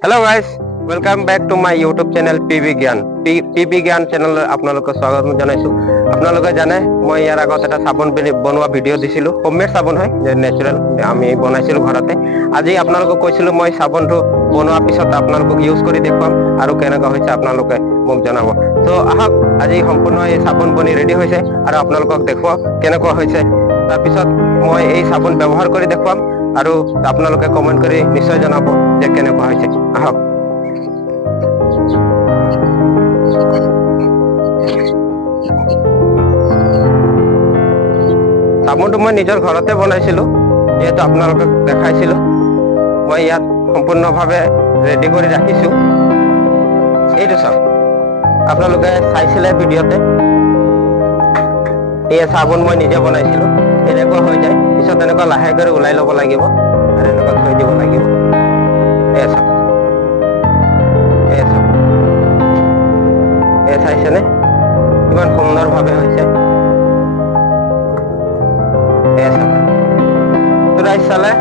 Hello guys, welcome back to my YouTube channel PB Gyan. PB Gyan channel আপোনালোকক স্বাগত জনাইছো। আপোনালোকে জানে মই ইয়াৰ আগত এটা সাবন বনোৱা ভিডিও দিছিলো। হোমমেড সাবন হয় যে নেচাৰেল আমি বনাইছিলো ঘৰতে। আজি আপোনালোকক কৈছিলো মই সাবনটো বনোৱা পিছত আপোনালোকক ইউজ কৰি দেখুৱাম আৰু কেনেকুৱা হৈছে আপোনালোকে মোক জনাব। তো আহক আজি সম্পূৰ্ণ এই সাবন বনি ৰেডি হৈছে আৰু আপোনালোকক দেখুৱাম কেনেকুৱা হৈছে। তাৰ পিছত মই এই সাবন ব্যৱহাৰ কৰি দেখুৱাম আৰু আপোনালোকে কমেন্ট কৰি নিশ্চয় জনাব যে কেনেকুৱা হৈছে। আহক সাবনটো মই নিজৰ ঘৰতে বনাইছিলো, যেহেতু আপোনালোকক দেখাইছিলো। মই ইয়াত সম্পূৰ্ণভাৱে ৰেডি কৰি ৰাখিছো। এইটো চাওক, আপোনালোকে চাইছিলে ভিডিঅ'তে। এই সাবন মই নিজে বনাইছিলো। এনেকুৱা হৈ যায়, পিছত এনেকুৱা লাহে কৰি ওলাই ল'ব লাগিব আৰু এনেকুৱা থৈ দিব লাগিব। এই চাওক, এই চাইছেনে কিমান সুন্দৰভাৱে হৈছে। চালে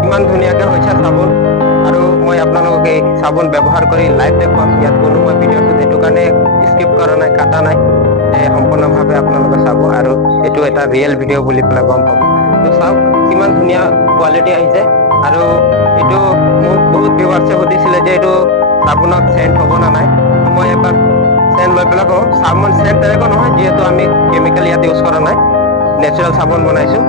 কিমান ধুনীয়াকে হৈছে সাবন, আৰু মই আপোনালোকক এই সাবন ব্যৱহাৰ কৰি লাইভ দেখুৱাম। ইয়াত কোনো মই ভিডিঅ'টো সেইটো কাৰণে স্কিপ কৰা নাই, কাটা নাই, সম্পূৰ্ণভাৱে আপোনালোকে চাব আৰু এইটো এটা ৰিয়েল ভিডিঅ' বুলি পেলাই গম পাব। তো চাওক কিমান ধুনীয়া কোৱালিটি আহিছে। আৰু এইটো মোক বহুত ভিউৱাৰ্ছে সুধিছিলে যে এইটো সাবনত চেণ্ট হ'ব না নাই। মই এবাৰ চেণ্ট লৈ পেলাই কওঁ, সাবন চেণ্ট তেনেকুৱা নহয়, যিহেতু আমি কেমিকেল ইয়াত ইউজ কৰা নাই, নেচাৰেল সাবন বনাইছো।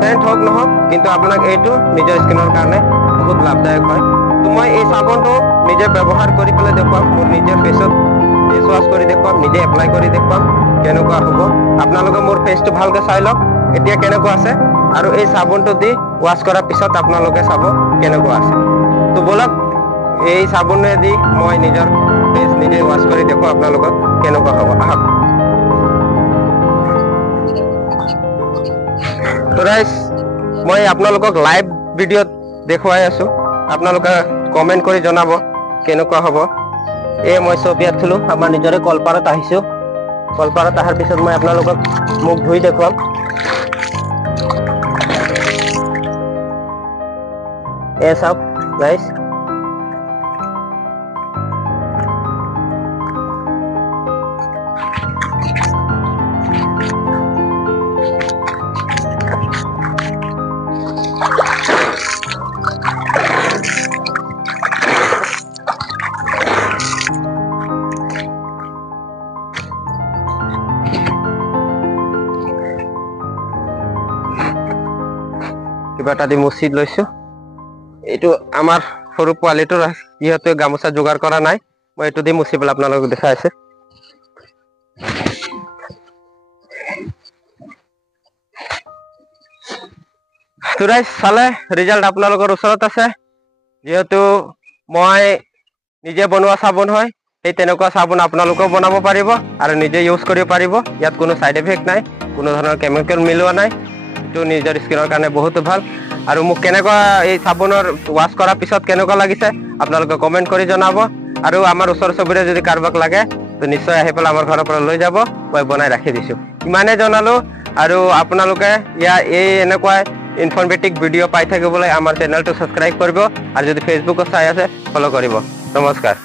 চেণ্ট হওক নহওক, কিন্তু আপোনাক এইটো নিজৰ স্কিনৰ কাৰণে বহুত লাভদায়ক হয়। তো মই এই সাবনটো নিজে ব্যৱহাৰ কৰি পেলাই দেখুৱাম, মোৰ নিজে ফেচত ফেচ ৱাছ কৰি দেখুৱাম, নিজে এপ্লাই কৰি দেখুৱাম কেনেকুৱা হ'ব। আপোনালোকে মোৰ ফেচটো ভালকে চাই লওক এতিয়া কেনেকুৱা আছে, আৰু এই সাবনটো দি ৱাছ কৰাৰ পিছত আপোনালোকে চাব কেনেকুৱা আছে। তো বলক এই সাবনে দি মই নিজৰ ফেচ নিজে ৱাছ কৰি দেখুৱাম আপোনালোকক কেনেকুৱা হ'ব। আহক। তো গাইস, মই আপোনালোকক লাইভ ভিডিঅ'ত দেখুৱাই আছো। আপোনালোকে কমেন্ট কৰি জনাব কেনেকুৱা হ'ব। মই চব ইয়াত থলো, আমাৰ নিজৰে কলপাৰত আহিছো। কলপাৰত অহাৰ পিছত মই আপোনালোকক মুখ ধুই দেখুৱাম। চাওক গাইস, কিবা এটা দি মুচি লৈছো। এইটো আমাৰ সৰু পোৱালিটোৰ, যিহেতু গামোচা যোগাৰ কৰা নাই, মই এইটো দি মুচি পেলাই আপোনালোকক দেখাই আছে। চালে ৰিজাল্ট আপোনালোকৰ ওচৰত আছে। যিহেতু মই নিজে বনোৱা সাবন হয়, সেই তেনেকুৱা সাবন আপোনালোকেও বনাব পাৰিব আৰু নিজে ইউজ কৰিব পাৰিব। ইয়াত কোনো চাইড এফেক্ট নাই, কোনো ধৰণৰ কেমিকেল মিলোৱা নাই। এইটো নিজৰ স্কিনৰ কাৰণে বহুতো ভাল। আৰু মোক কেনেকুৱা এই সাবনৰ ৱাছ কৰাৰ পিছত কেনেকুৱা লাগিছে আপোনালোকে কমেন্ট কৰি জনাব। আৰু আমাৰ ওচৰ চুবুৰীয়া যদি কাৰোবাক লাগে তো নিশ্চয় আহি পেলাই আমাৰ ঘৰৰ পৰা লৈ যাব, মই বনাই ৰাখি দিছো। ইমানে জনালো। আৰু আপোনালোকে এই এনেকুৱা ইনফৰমেটিভ ভিডিঅ' পাই থাকিবলৈ আমাৰ চেনেলটো ছাবস্ক্ৰাইব কৰিব, আৰু যদি ফেচবুকত চাই আছে ফলো কৰিব। নমস্কাৰ।